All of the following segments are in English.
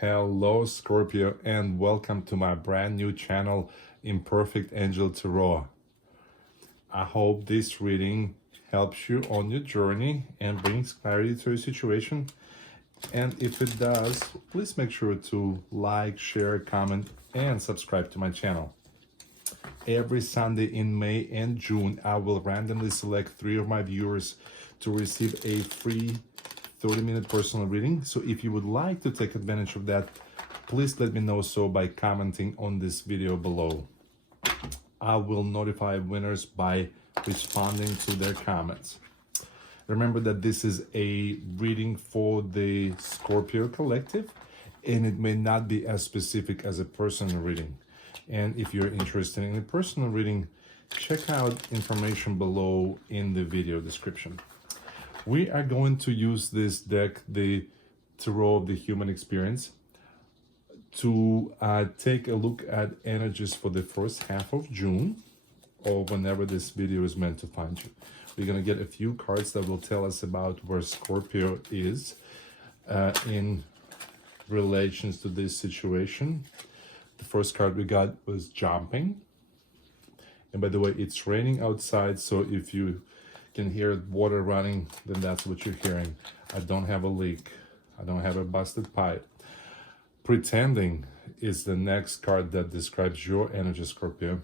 Hello Scorpio, and welcome to my brand new channel, Imperfect Angel Tarot. I hope this reading helps you on your journey and brings clarity to your situation. And if it does, please make sure to like, share, comment, and subscribe to my channel. Every Sunday in May and June, I will randomly select 3 of my viewers to receive a free 30-minute personal reading. So if you would like to take advantage of that, please let me know so by commenting on this video below. I will notify winners by responding to their comments. Remember that this is a reading for the Scorpio collective, and it may not be as specific as a personal reading. And if you're interested in a personal reading, check out information below in the video description. We are going to use this deck, the Tarot of the Human Experience, to take a look at energies for the first half of June, or whenever this video is meant to find you. We're going to get a few cards that will tell us about where Scorpio is in relations to this situation. The first card we got was jumping. And by the way, it's raining outside, so if you can hear water running, then that's what you're hearing. I don't have a leak. I don't have a busted pipe. Pretending is the next card that describes your energy, Scorpio.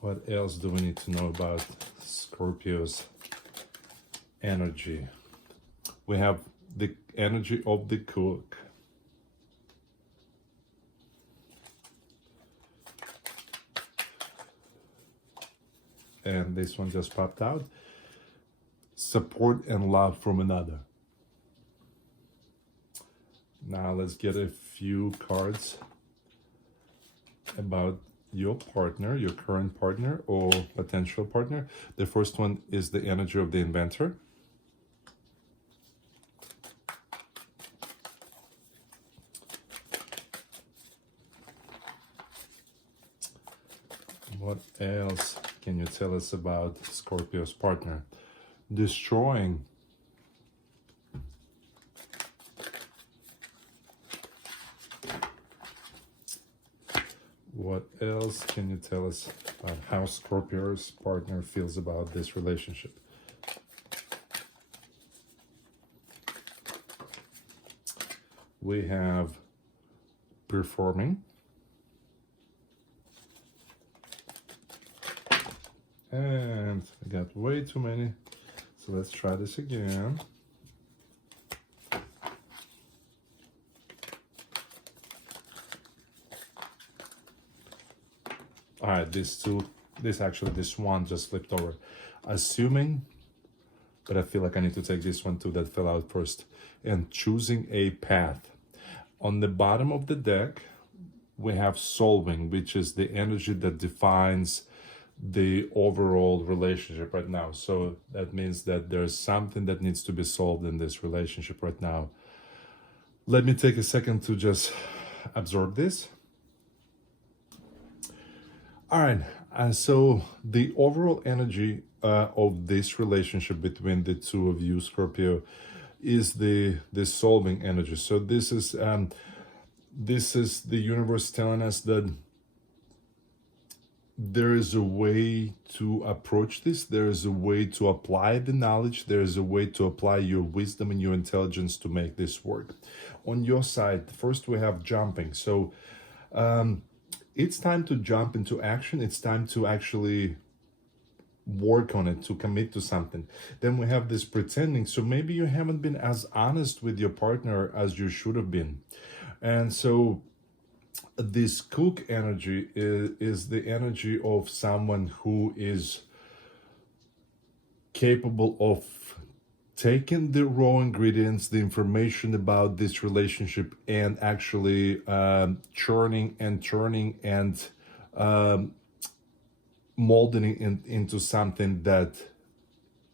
What else do we need to know about Scorpio's energy? We have the energy of the cook. And this one just popped out. Support and love from another. Now let's get a few cards about your partner, your current partner or potential partner. The first one is the energy of the inventor. What else can you tell us about Scorpio's partner? Destroying. What else can you tell us about how Scorpio's partner feels about this relationship? We have performing. And I got way too many, so let's try this again. All right, this one just flipped over. Assuming, but I feel like I need to take this one too that fell out first. And choosing a path. On the bottom of the deck, we have solving, which is the energy that defines the overall relationship right now. So that means that there's something that needs to be solved in this relationship right now. Let me take a second to just absorb this. All right, so the overall energy of this relationship between the two of you, Scorpio, is the solving energy. So this is the universe telling us that there is a way to approach this. There is a way to apply the knowledge. There is a way to apply your wisdom and your intelligence to make this work. On your side, first we have jumping. So it's time to jump into action. It's time to actually work on it, to commit to something. Then we have this pretending. So maybe you haven't been as honest with your partner as you should have been. And so this cook energy is the energy of someone who is capable of taking the raw ingredients, the information about this relationship, and actually churning and turning and molding it into something that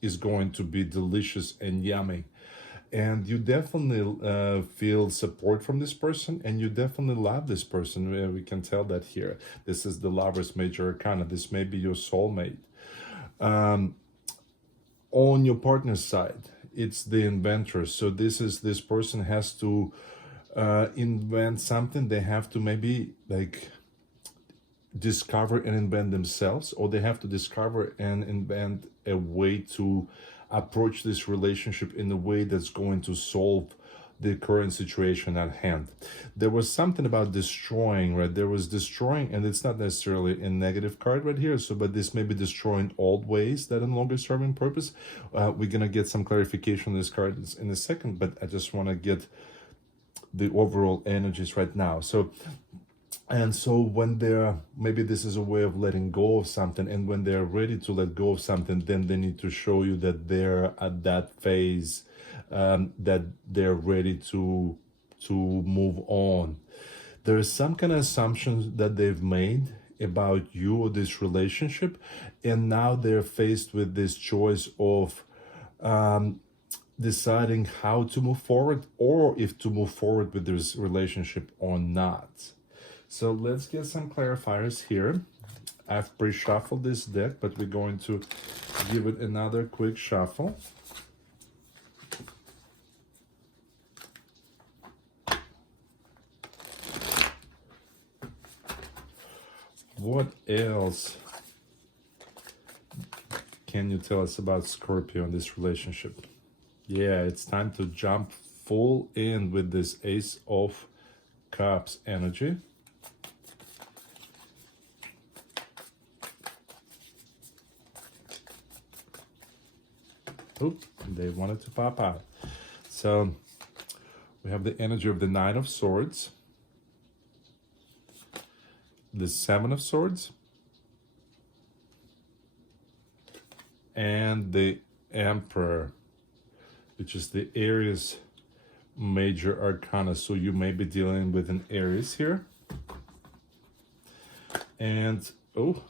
is going to be delicious and yummy. And you definitely feel support from this person, and you definitely love this person. We can tell that here. This is the Lover's Major Arcana. This may be your soulmate. on your partner's side, it's the inventor. So this person has to invent something. They have to maybe like discover and invent themselves, or they have to discover and invent a way to approach this relationship in a way that's going to solve the current situation at hand. There was something about destroying, right? There was destroying, and it's not necessarily a negative card right here. So, but this may be destroying old ways that are no longer serving purpose. We're gonna get some clarification on this card in a second, but I just want to get the overall energies right now. So, and so when they're, maybe this is a way of letting go of something, and when they're ready to let go of something, then they need to show you that they're at that phase, that they're ready to move on. There is some kind of assumptions that they've made about you or this relationship, and now they're faced with this choice of deciding how to move forward, or if to move forward with this relationship or not. So let's get some clarifiers here. I've pre-shuffled this deck, but we're going to give it another quick shuffle. What else can you tell us about Scorpio in this relationship? Yeah, it's time to jump full in with this Ace of Cups energy. Oop, they wanted to pop out. So we have the energy of the Nine of Swords, the Seven of Swords, and the Emperor, which is the Aries major arcana. So you may be dealing with an Aries here. And oh,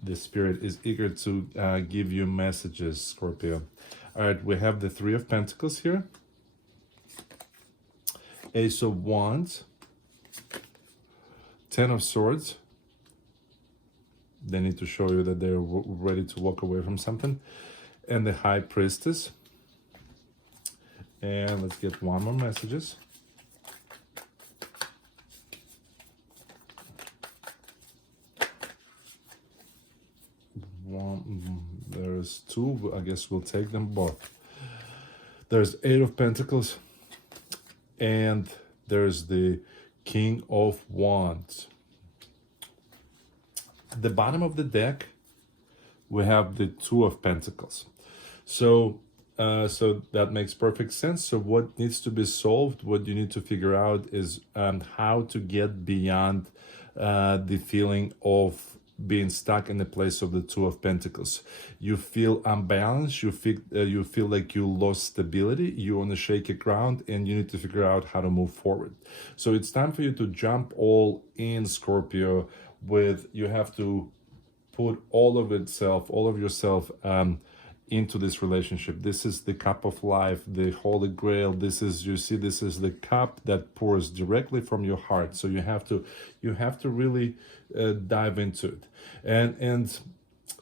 the spirit is eager to give you messages, Scorpio. All right, we have the Three of Pentacles here, Ace of Wands, Ten of Swords. They need to show you that they're ready to walk away from something, and the High Priestess. And let's get one more messages. There's two, I guess we'll take them both. There's Eight of Pentacles, and there's the King of Wands. At the bottom of the deck, we have the Two of Pentacles. So that makes perfect sense. So what needs to be solved, what you need to figure out is how to get beyond the feeling of being stuck in the place of the Two of Pentacles. You feel unbalanced, you feel like you lost stability, you're on a shaky ground, and you need to figure out how to move forward. So it's time for you to jump all in, Scorpio. You have to put all of yourself into this relationship. This is the cup of life, the holy grail. This is the cup that pours directly from your heart. So you have to really dive into it. And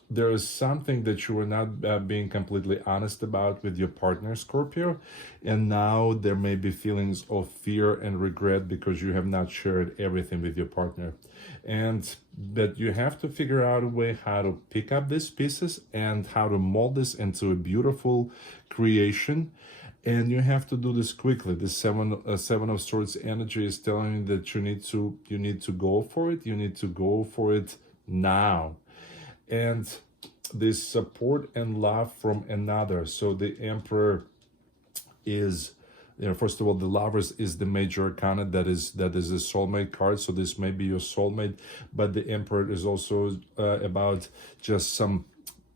there is something that you were not being completely honest about with your partner, Scorpio, and now there may be feelings of fear and regret because you have not shared everything with your partner. And that you have to figure out a way how to pick up these pieces and how to mold this into a beautiful creation. And you have to do this quickly. The Seven of Swords energy is telling you that you need to go for it. You need to go for it now. And this support and love from another. So the Emperor is, first of all, the Lovers is the major arcana, that is a soulmate card. So this may be your soulmate, but the Emperor is also about just some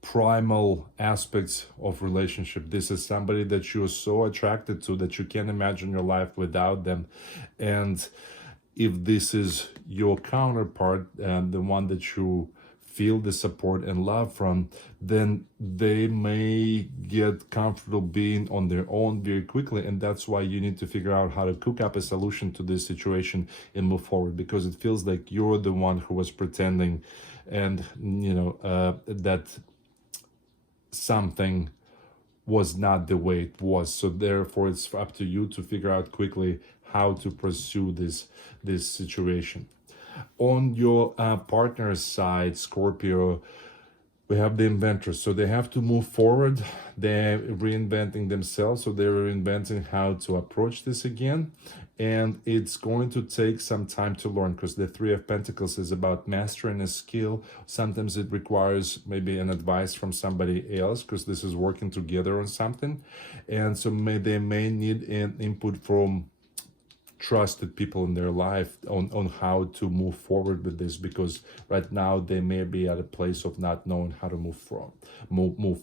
primal aspects of relationship. This is somebody that you're so attracted to that you can't imagine your life without them. And if this is your counterpart, the one that you feel the support and love from, then they may get comfortable being on their own very quickly. And that's why you need to figure out how to cook up a solution to this situation and move forward, because it feels like you're the one who was pretending, and that something was not the way it was. So therefore it's up to you to figure out quickly how to pursue this situation. On your partner's side, Scorpio, we have the inventors. So they have to move forward. They're reinventing themselves. So they're reinventing how to approach this again. And it's going to take some time to learn, because the Three of Pentacles is about mastering a skill. Sometimes it requires maybe an advice from somebody else, because this is working together on something. And so they may need an input from trusted people in their life on how to move forward with this, because right now they may be at a place of not knowing how to move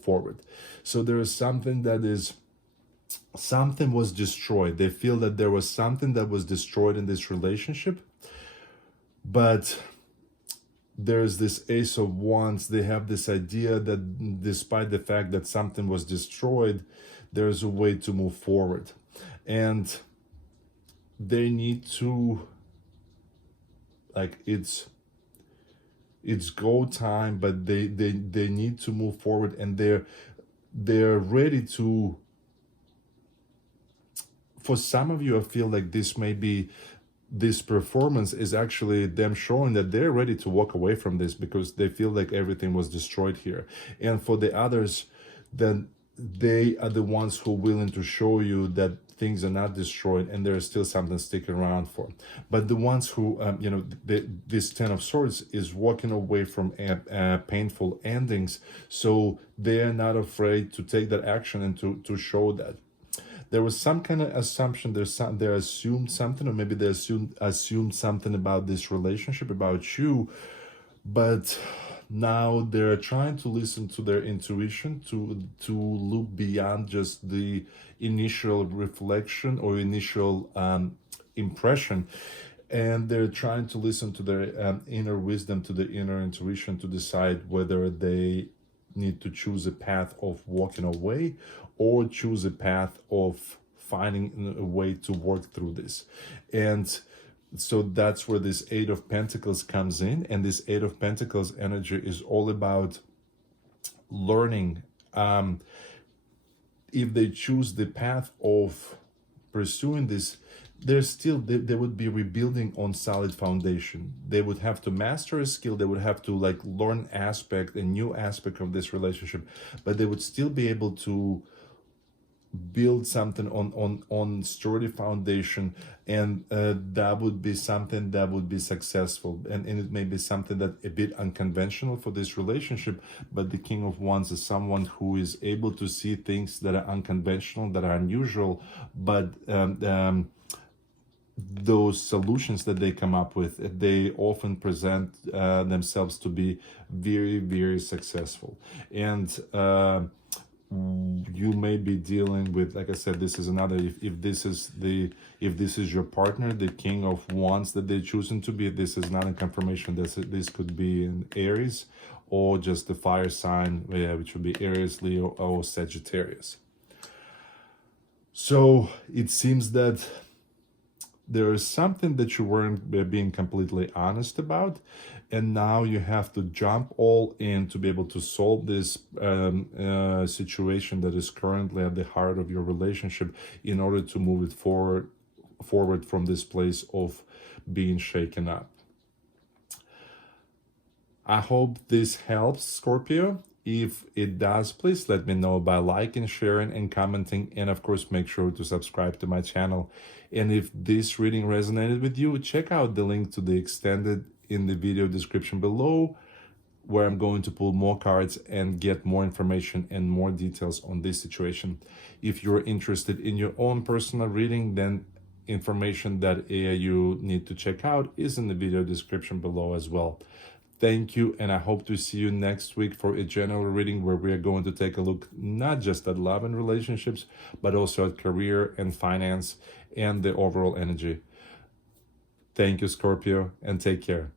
forward. So there is something something was destroyed. They feel that there was something that was destroyed in this relationship, but there's this Ace of Wands. They have this idea that despite the fact that something was destroyed, there's a way to move forward, and they need to, like, it's go time, but they need to move forward, and they're ready to. For some of you, I feel like this performance is actually them showing that they're ready to walk away from this, because they feel like everything was destroyed here. And for the others, then they are the ones who are willing to show you that things are not destroyed and there's still something sticking around for. But the ones who, this Ten of Swords is walking away from painful endings, so they're not afraid to take that action and to show that. There was some kind of assumption, they assumed something, or maybe they assumed something about this relationship, about you, but now they're trying to listen to their intuition, to look beyond just the initial reflection or initial impression, and they're trying to listen to their inner wisdom, to the inner intuition, to decide whether they need to choose a path of walking away or choose a path of finding a way to work through this. And so that's where this Eight of Pentacles comes in, and this Eight of Pentacles energy is all about learning. If they choose the path of pursuing this, they would be rebuilding on solid foundation. They would have to master a skill. They would have to learn a new aspect of this relationship, but they would still be able to build something on sturdy foundation, and that would be something that would be successful. And it may be something that a bit unconventional for this relationship, but the King of Wands is someone who is able to see things that are unconventional, that are unusual, but those solutions that they come up with, they often present themselves to be very, very successful. And you may be dealing with, like I said, this is another, if this is your partner, the King of Wands that they're choosing to be, this is not a confirmation. This could be an Aries or just a fire sign, which would be Aries, Leo, or Sagittarius. So it seems that there is something that you weren't being completely honest about, and now you have to jump all in to be able to solve this situation that is currently at the heart of your relationship, in order to move it forward from this place of being shaken up. I hope this helps, Scorpio. If it does, please let me know by liking, sharing, and commenting, and of course make sure to subscribe to my channel. And if this reading resonated with you, check out the link to the extended in the video description below, where I'm going to pull more cards and get more information and more details on this situation. If you're interested in your own personal reading, then information that you need to check out is in the video description below as well. Thank you, and I hope to see you next week for a general reading, where we are going to take a look not just at love and relationships, but also at career and finance and the overall energy. Thank you, Scorpio, and take care.